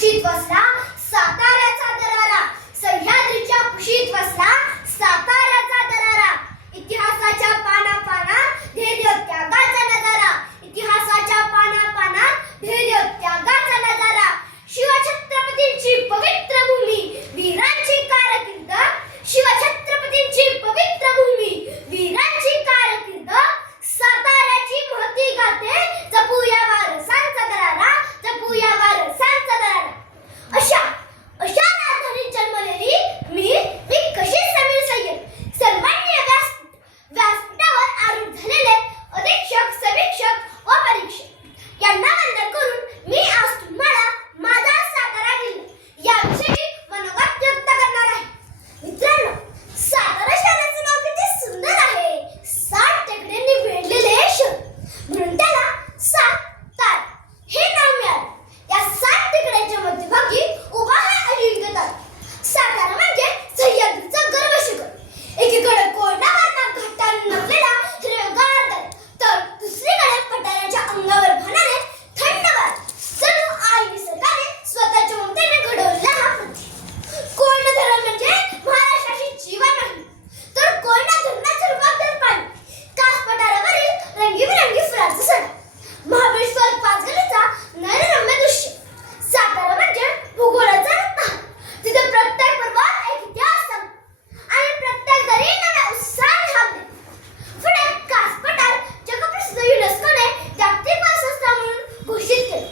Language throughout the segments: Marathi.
कुशीत वसला साताऱ्याचा दरारा, सह्याद्रीच्या कुशीत वसला साताऱ्याचा दरारा. इतिहासाच्या पानापानात धैर्य त्यागाचा नजारा, इतिहासाच्या पानापानात धैर्य त्यागाचा नजारा. शिवछत्रपतींची पवित्र भूमी, वीरांची कारकीर्द, शिवछत्रपतींची पवित्र भूमी, वीरांची कारकीर्द, साताऱ्याची महती गाते. जपूया वारसांचा दरारा, जपूया वारसांचा दरारा. अशा राजधानीत जन्मलेली मी कशी समीर सय्यद, सर्वांनी व्यासपीठावर आरूढ झालेले अधीक्षक, समीक्षक व परीक्षक यांना वंदन करून मी आज तुम्हाला माझा सातारा जिल्हा याविषयी मनोगत व्यक्त करणार आहे. मित्रांनो, सातारा शहराचे नाव किती सुंदर आहे. 7 टेकड्यांनी वेढलेले शहर म्हणून त्याला सातारा हे नाव मिळाले. या 7 टेकड्यांच्या मध्यभागी उभा हा अजिंक्य तारा. सातारा म्हणजे सह्याद्रीचा गर्व शिखर. एकीकडे कोयना घाटांनी नसलेला हिरवेगार दरे, तर दुसरीकडे पठाराच्या अंगावर भाणारे थंड वारे. जणू आई निसर्गाने स्वतःच्या ममतेने घडवलेला हा प्रदेश. कोयना धरण म्हणजे महाराष्ट्राची जीवन नाही, तर कोयना धरणाचे रुबाबदार पाणी, कास पठारावरील रंगीबेरंगी फुलांचा सडा, महाबळेश्वर पाचगणीचा नयनरम्य दृश्य. सातारा म्हणजे भूगोलाचा रत्नहार. तिथे प्रत्येक पर्वत एक इतिहास सांगतो आणि प्रत्येक दरी नव्या उत्साहाने हाक देते. पुढे कास पठार जगप्रसिद्ध युनेस्कोने जागतिक वारसा म्हणून घोषित केले.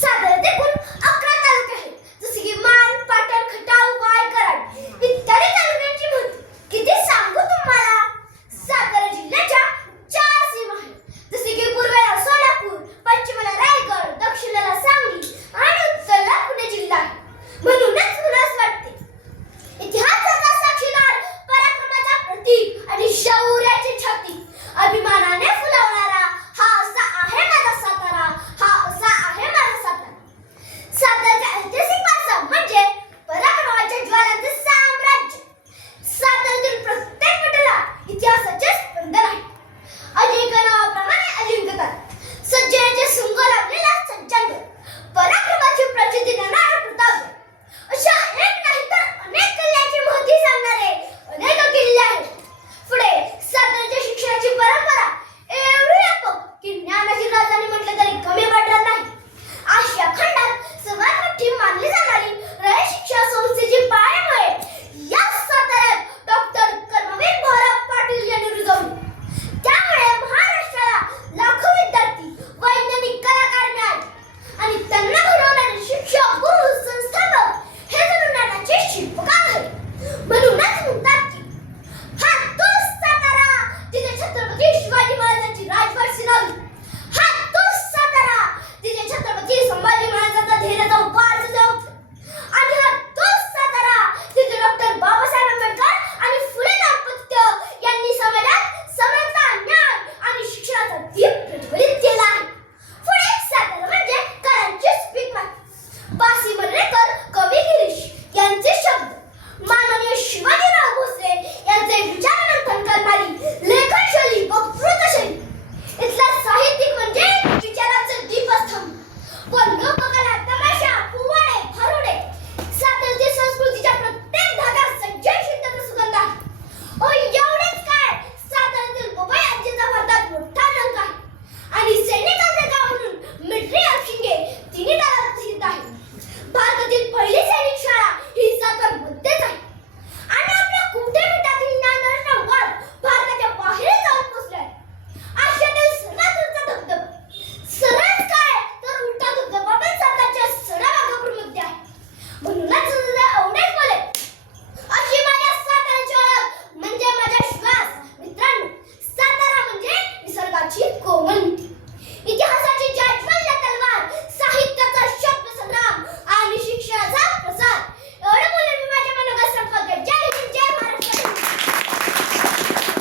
साताऱ्यात एकूण 11 तालुके आहेत, जसे की मान, पाटण, खटाव, वाई, कराड इत्यादी तालुक्यांची माहिती किती सांगू तुम्हाला. सातारा जिल्ह्याच्या 4 सीमा आहेत, जसे की पूर्वेला सोलापूर, पश्चिमेला रायगड, दक्षिणेला सांगली आणि उत्तरेला पुणे जिल्हा आहे. म्हणूनच मला असं वाटते, इतिहासाचा साक्षीदार, पराक्रमाचा प्रतीक आणि शौर्याची छाती अभिमानाने फुलवणारा हा असा आहे माझा सातारा, हा असा आहे माझा सातारा. साताऱ्याचा ऐतिहासिक वारसा म्हणजे पराक्रमाच्या ज्वालांचे साम्राज्य. साताऱ्यातील प्रत्येक विटाला इतिहासाचे स्पंदन आहे. अजिंक्य नावाप्रमाणे अजिंक्य तारा, सज्जनाचे सुंग लाभलेला सज्जनगड, पराक्रमाची प्रचिती देणारा प्रतापगड. अशा एक नाही तर अनेक किल्ल्यांची महती सांगणारे अनेक किल्ले आहेत. पुढे साताऱ्याच्या शिक्षणाची परंपरा एवढी व्यापक की ज्ञानाची राजधानी म्हटलं तरी कमी पडणार नाही. आशिया खंडात सर्वात मोठी मानली जाणारी रयत शिक्षण संस्थेची पायामुळे या साताऱ्यात डॉक्टर कर्मवीर भाऊराव पाटील यांनी रुजवली. त्यामुळे महाराष्ट्राला लाखो विद्यार्थी, वैज्ञानिक, कलाकार मिळाले आणि त्यांना घडवणारे शिक्षक, गुरु, संस्थापक हे जणू ज्ञानाचे शिल्पकार आहेत. म्हणूनच म्हणतात की हा तोच सातारा जिथे छत्रपती शिवाजी महाराजांची राजवट सिरवली, हा तोच सातारा जिथे छत्रपती संभाजी महाराजांचा धैर्याचा उपाय